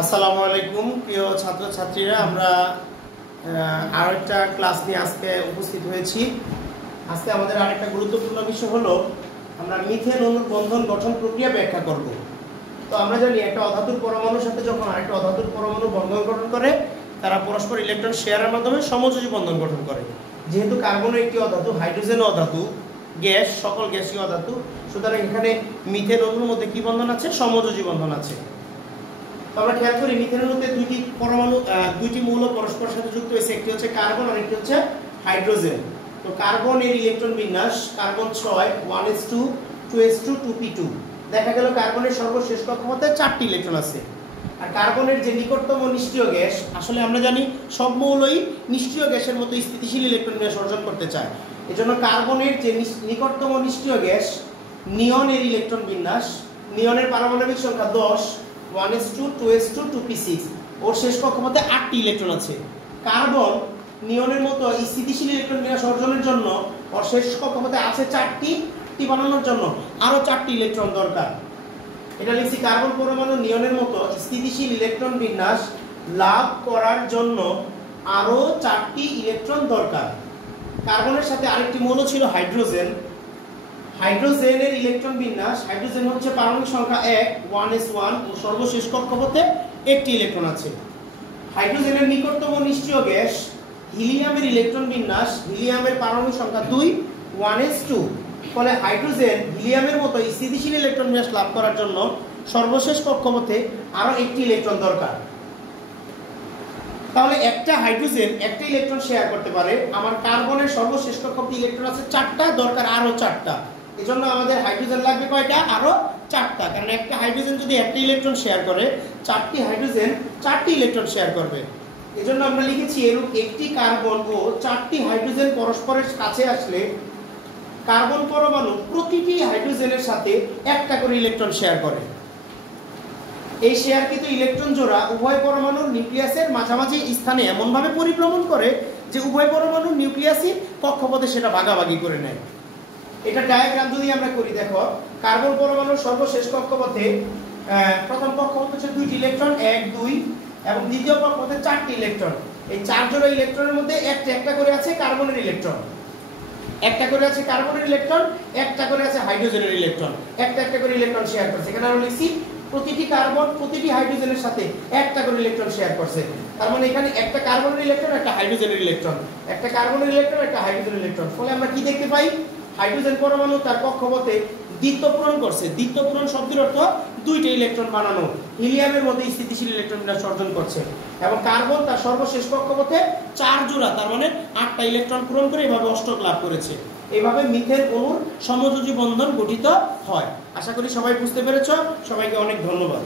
আসসালামু আলাইকুম প্রিয় ছাত্রছাত্রীরা, আমরা আরেকটা ক্লাস নিয়ে আজকে উপস্থিত হয়েছি। আজকে আমাদের আরেকটা গুরুত্বপূর্ণ বিষয় হলো আমরা মিথেন অণুর বন্ধন গঠন প্রক্রিয়া ব্যাখ্যা করব। তো আমরা জানি একটা অধাতুর পরমাণুর সাথে যখন আরেকটা অধাতুর পরমাণু বন্ধন গঠন করে, তারা পরস্পর ইলেকট্রন শেয়ারের মাধ্যমে সমযোজী বন্ধন গঠন করে। যেহেতু কার্বন একটি অধাতু, হাইড্রোজেনও অধাতু, গ্যাস সকল গ্যাসই অধাতু, সুতরাং এখানে মিথেন অণুর মধ্যে কি বন্ধন আছে? সমযোজী বন্ধন আছে। আমরা খেয়াল করি মিথেন অণুতে দুইটি মৌল পরস্পরের সাথে যুক্ত হয়েছে, একটি হচ্ছে কার্বন আর একটি হচ্ছে হাইড্রোজেন। তো কার্বনের ইলেকট্রন বিন্যাস কার্বন 6 1s2 2s2 2p2। দেখা গেল কার্বনের সর্বশেষ কক্ষপথে 4টি ইলেকট্রন আছে। আর কার্বনের যে নিকটতম নিষ্ক্রিয় গ্যাস, আসলে আমরা জানি সব মৌলই নিষ্ক্রিয় গ্যাসের মতো স্থিতিশীল ইলেকট্রন বিন্যাস অর্জন করতে চায়। এজন্য কার্বনের যে নিকটতম নিষ্ক্রিয় গ্যাস নিয়নের ইলেকট্রন বিন্যাস, নিয়নের পারমাণবিক সংখ্যা 10 1s2 2s2 2p6, ওর শেষ কক্ষপথে 8টি ইলেকট্রন আছে। কার্বন নিয়নের মতো স্থিতিশীল ইলেকট্রন বিন্যাস অর্জনের জন্য ওর শেষ কক্ষপথে আছে 4টি বানানোর জন্য আরো 4টি ইলেকট্রন দরকার। এটা লিখছি কার্বন পরমাণু নিয়নের মতো স্থিতিশীল ইলেকট্রন বিন্যাস লাভ করার জন্য আরো 4টি ইলেকট্রন দরকার। কার্বনের সাথে আরেকটি মৌল ছিল হাইড্রোজেন। হাইড্রোজেনের ইলেকট্রন বিন্যাস, হাইড্রোজেন হচ্ছে পারমাণবিক সংখ্যা 1 1s1 ও সর্বশেষ কক্ষপথে একটি ইলেকট্রন আছে। হাইড্রোজেনের নিকটতম নিষ্ক্রিয় গ্যাস হিলিয়ামের ইলেকট্রন বিন্যাস, হিলিয়ামের পারমাণবিক সংখ্যা 2 1s2। ফলে হাইড্রোজেন হিলিয়ামের মতো স্থিতিশীল ইলেকট্রন বিন্যাস লাভ করার জন্য সর্বশেষ কক্ষপথে আরো একটি ইলেকট্রন দরকার। তাহলে একটা হাইড্রোজেন একটা ইলেকট্রন শেয়ার করতে পারে। আমার কার্বনের সর্বশেষ কক্ষপথে ইলেকট্রন আছে 4টা, দরকার আরো 4টা। এজন্য আমাদের হাইড্রোজেন লাগবে কয়টা? আরো 4টা। কারণ একটা হাইড্রোজেন যদি একটা ইলেকট্রন শেয়ার করে, 4টি হাইড্রোজেন 4টি ইলেকট্রন শেয়ার করবে। এজন্য আমরা লিখেছি এরূপ একটি কার্বন ও 4টি হাইড্রোজেন পরস্পরের কাছে আসলে কার্বন পরমাণু প্রতিটি হাইড্রোজেনের সাথে একটা করে ইলেকট্রন শেয়ার করে। এই শেয়ারকৃত ইলেকট্রন জোড়া উভয় পরমাণুর নিউক্লিয়াসের মাঝামাঝি স্থানে এমনভাবে পরিভ্রমণ করে যে উভয় পরমাণুর নিউক্লিয়াসই কক্ষপথে সেটা ভাগাভাগি করে নেয়। এটা ডায়াগ্রাম যদি আমরা করি, দেখো কার্বন পরমাণুর সর্বশেষ কক্ষপথে প্রথম কক্ষপথে হচ্ছে 2টি ইলেকট্রন 1 2, এবং দ্বিতীয় কক্ষপথে 4টি ইলেকট্রন। এই 4 জোড়া ইলেকট্রনের মধ্যে একটা করে আছে কার্বনের ইলেকট্রন, একটা করে আছে কার্বনের ইলেকট্রন, একটা করে আছে হাইড্রোজেনের ইলেকট্রন। একটা করে ইলেকট্রন শেয়ার করছে। এখানে আমরা লিখছি প্রতিটি কার্বন প্রতিটি হাইড্রোজেনের সাথে একটা করে ইলেকট্রন শেয়ার করছে। তার মানে এখানে একটা কার্বনের ইলেকট্রন, একটা হাইড্রোজেনের ইলেকট্রন, একটা কার্বনের ইলেকট্রন, একটা হাইড্রোজেনের ইলেকট্রন। ফলে আমরা কি দেখতে পাই? হাইড্রোজেন পরমাণু তার কক্ষপথে দ্বিত্ব পূরণ করছে। দ্বিত্ব পূরণ শব্দের অর্থ 2টা ইলেকট্রন বানানো, হিলিয়ামের মধ্যে স্থিতিশীল ইলেকট্রন বিন্যাস অর্জন করছে। এবং কার্বন তার সর্বশেষ কক্ষপথে 4 জোড়া, তার মানে 8টা ইলেকট্রন পূরণ করে এভাবে অষ্টক লাভ করেছে। এইভাবে মিথেন অণুর সমযোজী বন্ধন গঠিত হয়। আশা করি সবাই বুঝতে পেরেছ। সবাইকে অনেক ধন্যবাদ।